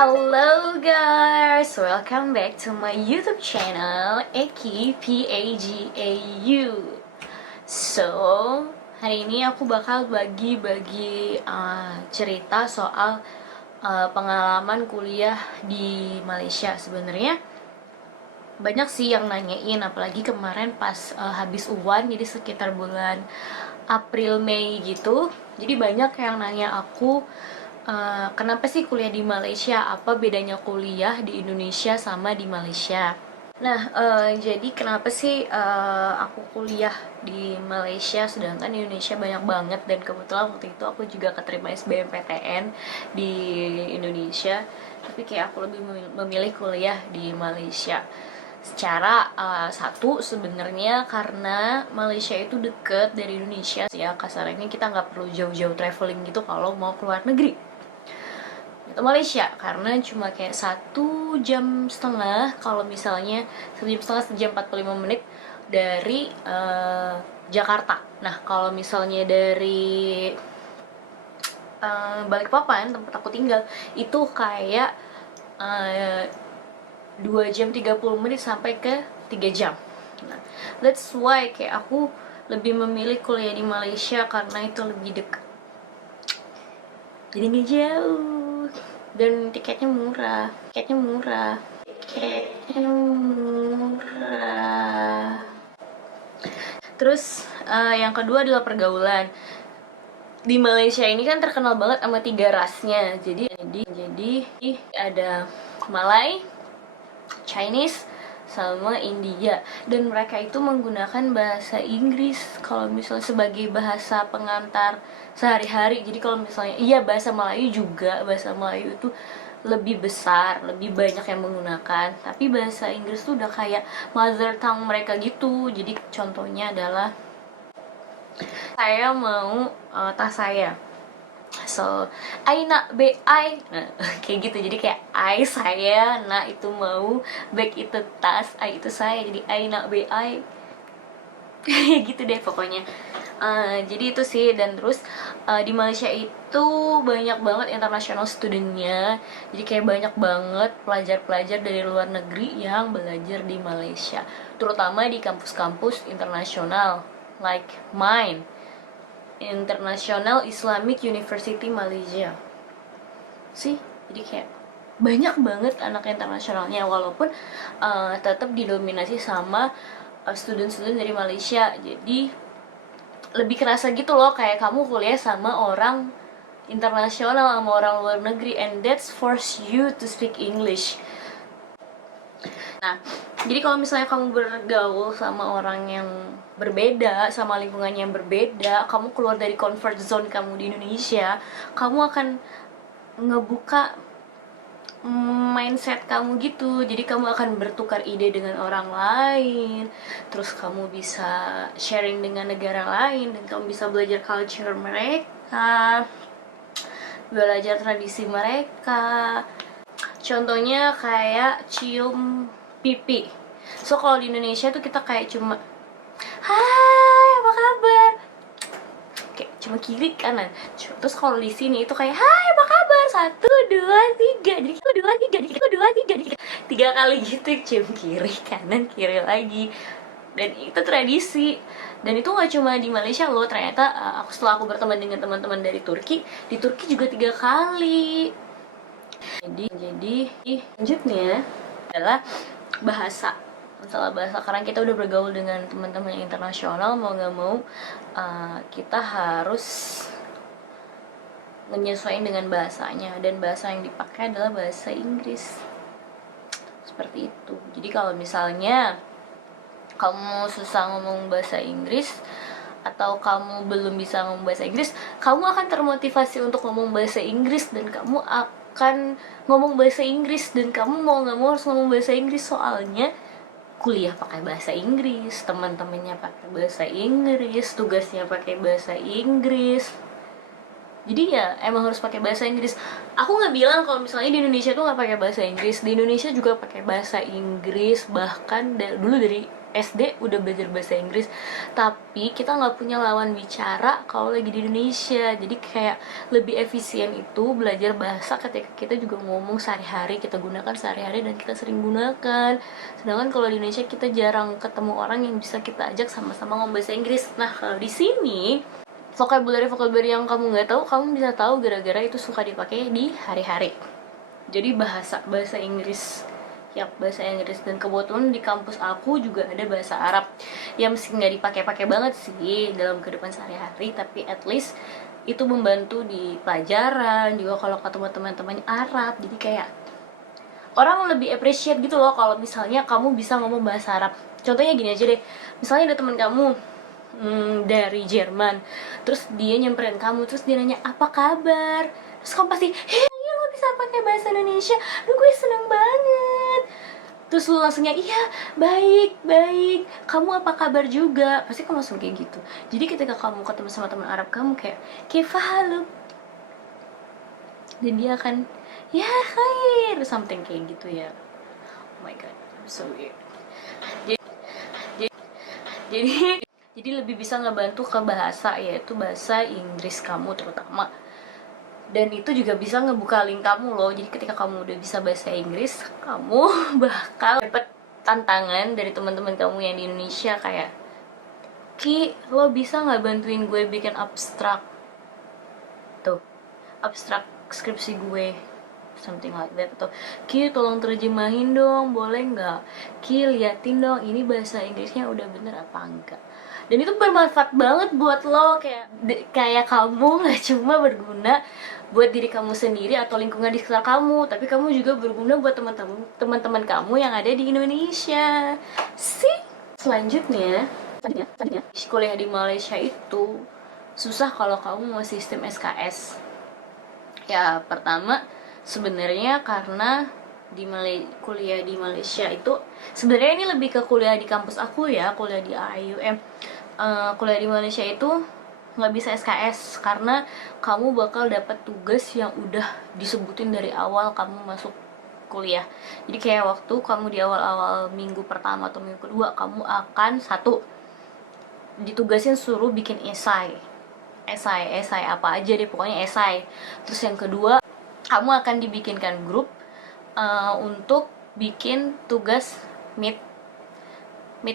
Hello guys, welcome back to my YouTube channel Eki Pagau. So, hari ini aku bakal bagi cerita soal pengalaman kuliah di Malaysia. Sebenarnya banyak sih yang nanyain, apalagi kemarin pas habis UAN, jadi sekitar bulan April Mei gitu. Jadi banyak yang nanya aku, kenapa sih kuliah di Malaysia? Apa bedanya kuliah di Indonesia sama di Malaysia? Nah, jadi kenapa sih aku kuliah di Malaysia sedangkan di Indonesia banyak banget, dan kebetulan waktu itu aku juga keterima SBMPTN di Indonesia, tapi kayak aku lebih memilih kuliah di Malaysia. Secara satu sebenarnya karena Malaysia itu deket dari Indonesia ya, kasarnya kita nggak perlu jauh-jauh traveling gitu kalau mau keluar negeri itu Malaysia, karena cuma kayak 1,5 jam kalau misalnya 1,5 jam, 1 jam 45 menit dari Jakarta. Nah kalau misalnya dari Balikpapan tempat aku tinggal itu kayak 2 jam 30 menit sampai ke 3 jam. Nah, that's why kayak aku lebih memilih kuliah di Malaysia karena itu lebih dekat. Jadi nggak jauh dan tiketnya murah. Terus yang kedua adalah pergaulan. Di Malaysia ini kan terkenal banget sama 3 rasnya. Jadi ada Malay, Chinese, sama India, dan mereka itu menggunakan bahasa Inggris kalau misalnya sebagai bahasa pengantar sehari-hari. Jadi kalau misalnya bahasa Melayu juga, bahasa Melayu itu lebih besar, lebih banyak yang menggunakan, tapi bahasa Inggris tuh udah kayak mother tongue mereka gitu. Jadi contohnya adalah saya mau tas saya, so I nak bag I, nah, kayak gitu. Jadi kayak I saya, nak itu mau, bag itu tas, I itu saya, jadi I nak bag I. Gitu deh pokoknya. Jadi itu sih. Dan terus di Malaysia itu banyak banget international studentnya, jadi kayak banyak banget pelajar-pelajar dari luar negeri yang belajar di Malaysia, terutama di kampus-kampus internasional like mine, International Islamic University Malaysia sih. Jadi kayak banyak banget anak internasionalnya, walaupun tetap didominasi sama student-student dari Malaysia. Jadi lebih kerasa gitu loh, kayak kamu kuliah sama orang internasional, sama orang luar negeri, and that's force you to speak English. Nah, jadi kalau misalnya kamu bergaul sama orang yang berbeda, sama lingkungan yang berbeda, kamu keluar dari comfort zone kamu di Indonesia, kamu akan ngebuka mindset kamu gitu. Jadi kamu akan bertukar ide dengan orang lain, terus kamu bisa sharing dengan negara lain, dan kamu bisa belajar culture mereka, belajar tradisi mereka. Contohnya kayak cium pipi. So kalau di Indonesia tuh kita kayak cuma hai apa kabar, kayak cuma kiri kanan. Terus kalau di sini itu kayak hai apa kabar, 1, 2, 3, jadi 1, 2, 3, jadi 1, 2, 3, jadi 3 kali gitu, cium kiri kanan kiri lagi. Dan itu tradisi. Dan itu nggak cuma di Malaysia loh, ternyata setelah aku berteman dengan teman-teman dari Turki, di Turki juga 3 kali. Jadi selanjutnya adalah bahasa. Masalah bahasa, karena kita udah bergaul dengan teman-teman yang internasional, mau nggak mau kita harus menyesuaikan dengan bahasanya, dan bahasa yang dipakai adalah bahasa Inggris. Seperti itu. Jadi kalau misalnya kamu susah ngomong bahasa Inggris, atau kamu belum bisa ngomong bahasa Inggris, kamu akan termotivasi untuk ngomong bahasa Inggris, dan kamu akan ngomong bahasa Inggris, dan kamu mau nggak mau harus ngomong bahasa Inggris. Soalnya kuliah pakai bahasa Inggris, teman-temannya pakai bahasa Inggris, tugasnya pakai bahasa Inggris. Jadi ya emang harus pakai bahasa Inggris. Aku nggak bilang kalau misalnya di Indonesia tuh nggak pakai bahasa Inggris. Di Indonesia juga pakai bahasa Inggris, bahkan dulu dari SD udah belajar bahasa Inggris, tapi kita nggak punya lawan bicara kalau lagi di Indonesia. Jadi kayak lebih efisien itu belajar bahasa ketika kita juga ngomong sehari-hari, kita gunakan sehari-hari dan kita sering gunakan. Sedangkan kalau di Indonesia kita jarang ketemu orang yang bisa kita ajak sama-sama ngomong bahasa Inggris. Nah kalau di sini vocabulary yang kamu nggak tahu, kamu bisa tahu gara-gara itu suka dipakai di hari-hari. Jadi bahasa Inggris, ya bahasa Inggris. Dan kebetulan di kampus aku juga ada bahasa Arab yang meski nggak dipakai-pakai banget sih dalam kehidupan sehari-hari, tapi at least itu membantu di pelajaran juga kalau ketemu teman-teman Arab. Jadi kayak orang lebih appreciate gitu loh kalau misalnya kamu bisa ngomong bahasa Arab. Contohnya gini aja deh, misalnya ada teman kamu dari Jerman, terus dia nyamperin kamu, terus dia nanya apa kabar, terus kamu pasti lo bisa pakai bahasa Indonesia, gue seneng banget. Terus lu langsungnya iya baik baik, kamu apa kabar juga, pasti kamu langsung kayak gitu. Jadi ketika kamu ketemu sama teman Arab kamu kayak halo, dan dia akan ya khair something kayak gitu ya. Oh my god, I'm so weird. Jadi jadi lebih bisa ngebantu ke bahasa, yaitu bahasa Inggris kamu terutama. Dan itu juga bisa ngebuka link kamu loh. Jadi ketika kamu udah bisa bahasa Inggris, kamu bakal dapet tantangan dari teman-teman kamu yang di Indonesia kayak, Ki, lo bisa nggak bantuin gue bikin abstrak skripsi gue, something like that. Atau Ki, tolong terjemahin dong, boleh nggak? Ki, liatin dong ini bahasa Inggrisnya udah bener apa enggak. Dan itu bermanfaat banget buat lo, kayak kamu nggak cuma berguna buat diri kamu sendiri atau lingkungan di sekitar kamu, tapi kamu juga berguna buat teman-teman kamu yang ada di Indonesia. Selanjutnya kuliah di Malaysia itu susah kalau kamu mau sistem SKS. Ya pertama sebenarnya karena kuliah di Malaysia itu sebenarnya ini lebih ke kuliah di kampus aku ya, kuliah di AIUM. Kuliah di Malaysia itu nggak bisa SKS karena kamu bakal dapat tugas yang udah disebutin dari awal kamu masuk kuliah. Jadi kayak waktu kamu di awal-awal minggu pertama atau minggu kedua, kamu akan ditugasin suruh bikin esai apa aja deh, pokoknya esai. Terus yang kedua, kamu akan dibikinkan grup untuk bikin tugas mid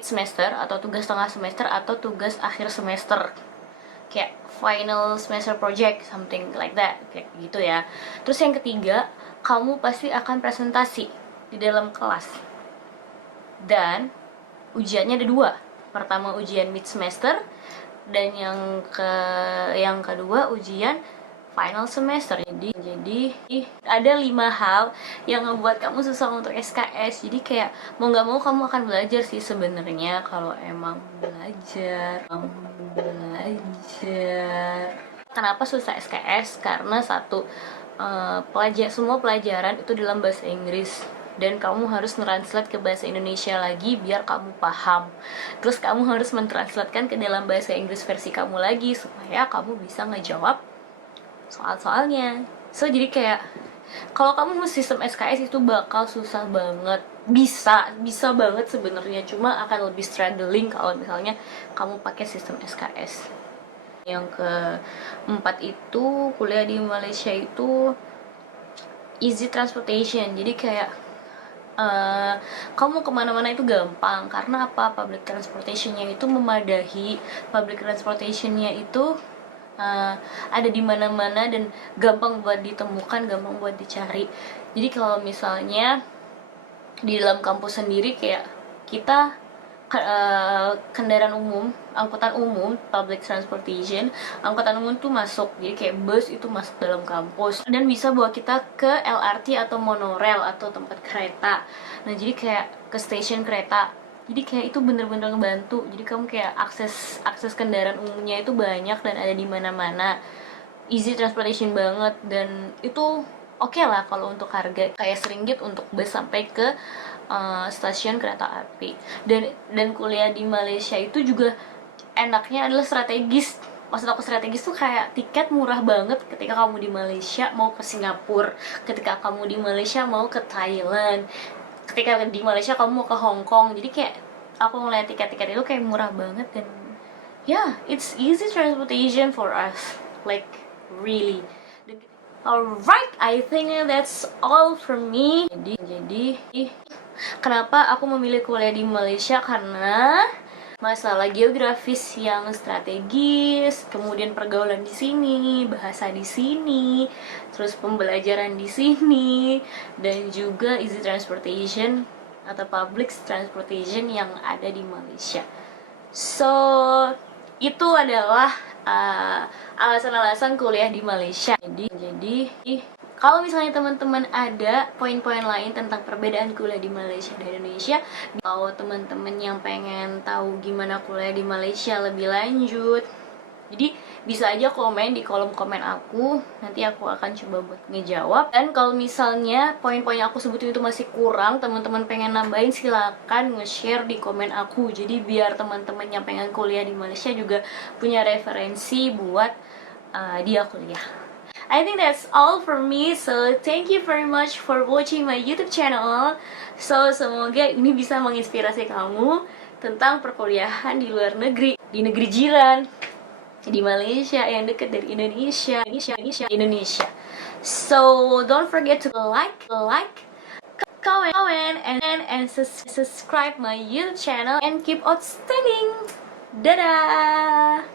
semester atau tugas tengah semester atau tugas akhir semester, kayak final semester project, something like that, kayak gitu ya. Terus yang ketiga, kamu pasti akan presentasi di dalam kelas. Dan ujiannya ada 2. Pertama ujian mid semester, dan yang kedua ujian final semester. Jadi ada 5 hal yang ngebuat kamu susah untuk SKS. Jadi kayak mau nggak mau kamu akan belajar sih sebenarnya. Kalau emang belajar. Kenapa susah SKS? Karena satu, semua pelajaran itu dalam bahasa Inggris, dan kamu harus translate ke bahasa Indonesia lagi biar kamu paham. Terus kamu harus mentranslatekan ke dalam bahasa Inggris versi kamu lagi supaya kamu bisa ngejawab soal-soalnya. Jadi kayak kalau kamu mau sistem SKS itu bakal susah banget. Bisa banget sebenarnya, cuma akan lebih struggling kalau misalnya kamu pakai sistem SKS. Yang keempat itu, kuliah di Malaysia itu easy transportation. Jadi kayak kamu kemana-mana itu gampang. Karena apa? Public transportationnya itu memadahi. Public transportationnya itu ada di mana-mana dan gampang buat ditemukan, gampang buat dicari. Jadi kalau misalnya di dalam kampus sendiri kayak kita kendaraan umum, angkutan umum, public transportation, angkutan umum tuh masuk. Jadi kayak bus itu masuk dalam kampus dan bisa bawa kita ke LRT atau monorail atau tempat kereta. Nah, jadi kayak ke stasiun kereta. Jadi kayak itu bener-bener ngebantu. Jadi kamu kayak akses kendaraan umumnya itu banyak dan ada di mana-mana. Easy transportation banget, dan itu oke lah kalau untuk harga kayak RM1 untuk bus sampai ke stasiun kereta api. Dan kuliah di Malaysia itu juga enaknya adalah strategis. Maksud aku strategis tuh kayak tiket murah banget ketika kamu di Malaysia mau ke Singapura, ketika kamu di Malaysia mau ke Thailand, ketika di Malaysia kamu mau ke Hong Kong. Jadi kayak aku ngeliat tiket-tiket itu kayak murah banget, dan yeah, it's easy transportation for us, like really. Alright, I think that's all from me. Jadi kenapa aku memilih kuliah di Malaysia? Karena masalah geografis yang strategis, kemudian pergaulan di sini, bahasa di sini, terus pembelajaran di sini, dan juga easy transportation atau public transportation yang ada di Malaysia. So, itu adalah alasan-alasan kuliah di Malaysia. Jadi kalau misalnya teman-teman ada poin-poin lain tentang perbedaan kuliah di Malaysia dan Indonesia, atau teman-teman yang pengen tahu gimana kuliah di Malaysia lebih lanjut, jadi bisa aja komen di kolom komen aku, nanti aku akan coba buat ngejawab. Dan kalau misalnya poin-poin yang aku sebutin itu masih kurang, teman-teman pengen nambahin, silakan nge-share di komen aku. Jadi biar teman-teman yang pengen kuliah di Malaysia juga punya referensi buat dia kuliah. I think that's all from me. So thank you very much for watching my YouTube channel. So semoga ini bisa menginspirasi kamu tentang perkuliahan di luar negeri, di negeri jiran, di Malaysia yang dekat dari Indonesia. So don't forget to like, comment, and subscribe my YouTube channel and keep outstanding. Dadah.